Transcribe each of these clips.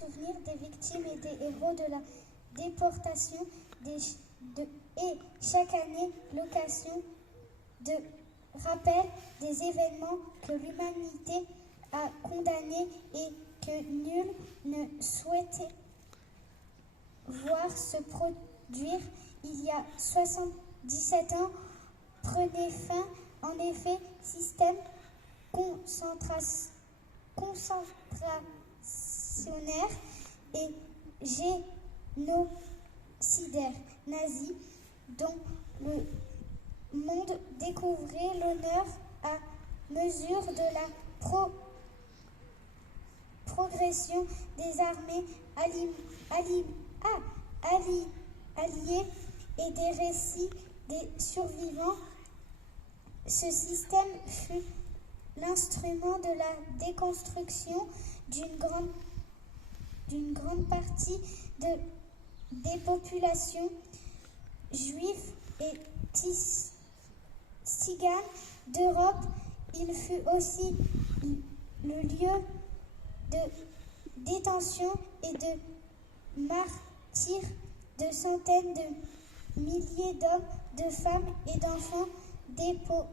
souvenir des victimes et des héros de la déportation et chaque année l'occasion de rappel des événements que l'humanité a condamnés et que nul ne souhaitait voir se produire il y a 77 ans. Prenait fin en effet système concentrationnaire et génocidaire nazi dont le monde découvrait l'honneur à mesure de la progression des armées alliées et des récits des survivants. Ce système fut l'instrument de la déconstruction d'une grande partie des populations juives et tziganes d'Europe. Il fut aussi le lieu de détention et de martyrs de centaines de milliers d'hommes, de femmes et d'enfants déportés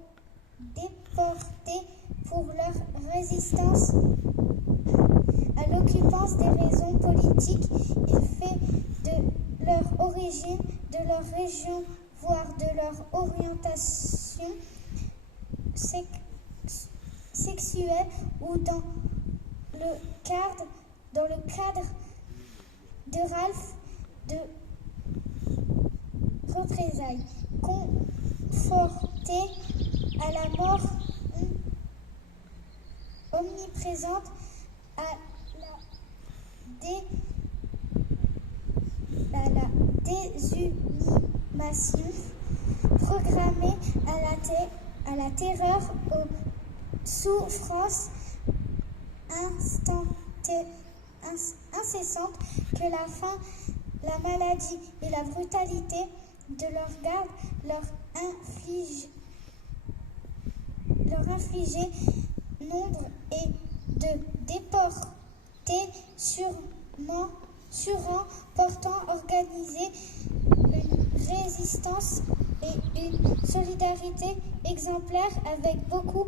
pour leur résistance à l'occupance des raisons politiques. Il fait de leur origine, de leur région, voire de leur orientation sexuelle ou dans le cadre de Ralph de représailles, conforté à la mort omniprésente, à la déshumation programmée, à la terreur, aux souffrances incessantes que la faim, la maladie et la brutalité de leur garde leur infligeaient, nombre et de déportés sur rang portant organisé une résistance et une solidarité exemplaire avec beaucoup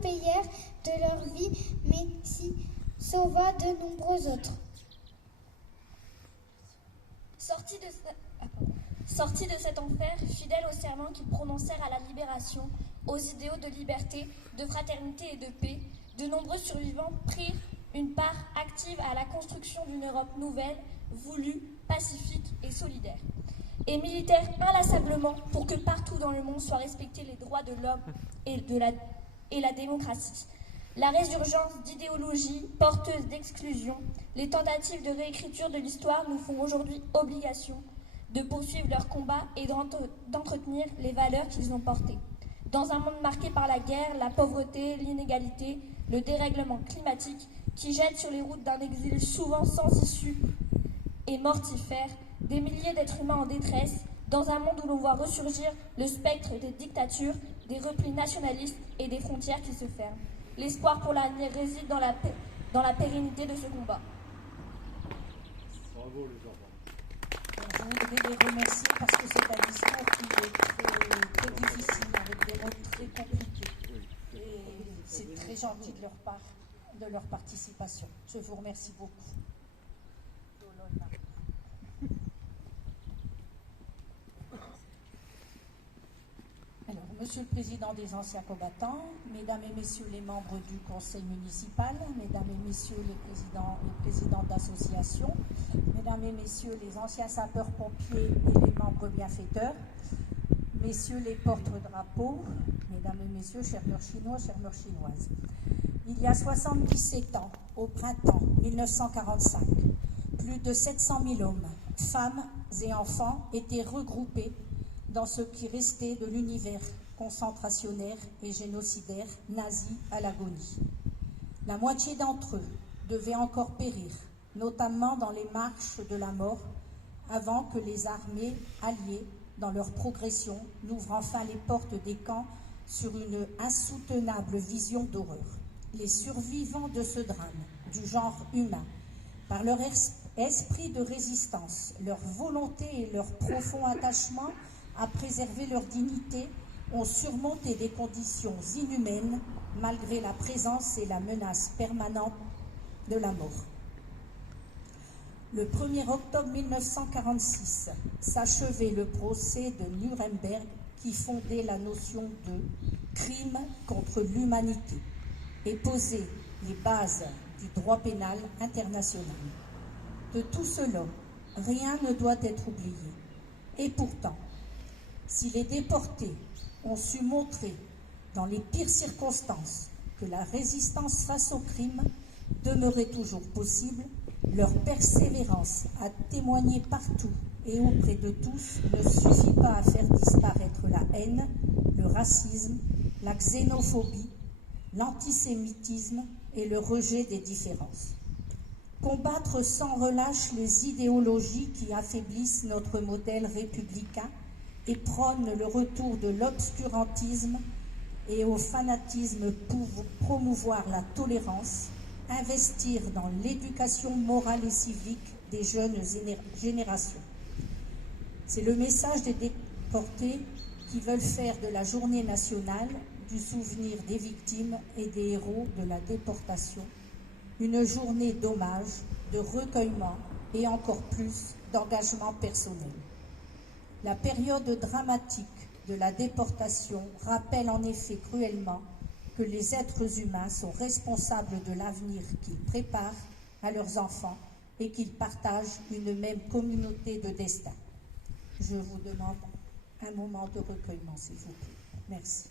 payèrent de leur vie, mais s'y sauva de nombreux autres. Sortis de cet enfer, fidèles aux serments qu'ils prononcèrent à la libération, aux idéaux de liberté, de fraternité et de paix, de nombreux survivants prirent une part active à la construction d'une Europe nouvelle, voulue, pacifique et solidaire, et militèrent inlassablement pour que partout dans le monde soient respectés les droits de l'homme et la démocratie. La résurgence d'idéologies porteuses d'exclusion, les tentatives de réécriture de l'histoire nous font aujourd'hui obligation de poursuivre leur combat et d'entretenir les valeurs qu'ils ont portées. Dans un monde marqué par la guerre, la pauvreté, l'inégalité, le dérèglement climatique qui jette sur les routes d'un exil souvent sans issue et mortifère des milliers d'êtres humains en détresse, dans un monde où l'on voit ressurgir le spectre des dictatures, des replis nationalistes et des frontières qui se ferment. L'espoir pour l'avenir réside dans la pérennité de ce combat. Bravo les enfants. Je voudrais les remercier parce que c'est un discours qui est très difficile, avec des mots très compliqués. Et c'est très gentil de leur part, de leur participation. Je vous remercie beaucoup. Alors, Monsieur le Président des anciens combattants, Mesdames et Messieurs les membres du Conseil municipal, Mesdames et Messieurs les présidents d'associations, Mesdames et Messieurs les anciens sapeurs-pompiers et les membres bienfaiteurs, Messieurs les porte-drapeaux, Mesdames et Messieurs, chers mœurs chinois, chères mœurs chinoises. Il y a 77 ans, au printemps 1945, plus de 700 000 hommes, femmes et enfants étaient regroupés dans ce qui restait de l'univers concentrationnaire et génocidaire nazi à l'agonie. La moitié d'entre eux devaient encore périr, notamment dans les marches de la mort, avant que les armées alliées, dans leur progression, n'ouvrent enfin les portes des camps sur une insoutenable vision d'horreur. les survivants de ce drame, du genre humain, par leur esprit de résistance, leur volonté et leur profond attachement à préserver leur dignité, ont surmonté des conditions inhumaines malgré la présence et la menace permanente de la mort. Le 1er octobre 1946 s'achevait le procès de Nuremberg qui fondait la notion de crime contre l'humanité et posait les bases du droit pénal international. De tout cela, rien ne doit être oublié. Et pourtant, si les déportés ont su montrer dans les pires circonstances que la résistance face au crime demeurait toujours possible, leur persévérance à témoigner partout et auprès de tous ne suffit pas à faire disparaître la haine, le racisme, la xénophobie, l'antisémitisme et le rejet des différences. Combattre sans relâche les idéologies qui affaiblissent notre modèle républicain et prônent le retour de l'obscurantisme et au fanatisme pour promouvoir la tolérance, investir dans l'éducation morale et civique des jeunes générations. C'est le message des déportés qui veulent faire de la journée nationale du souvenir des victimes et des héros de la déportation une journée d'hommage, de recueillement et encore plus d'engagement personnel. La période dramatique de la déportation rappelle en effet cruellement que les êtres humains sont responsables de l'avenir qu'ils préparent à leurs enfants et qu'ils partagent une même communauté de destin. Je vous demande un moment de recueillement, s'il vous plaît. Merci.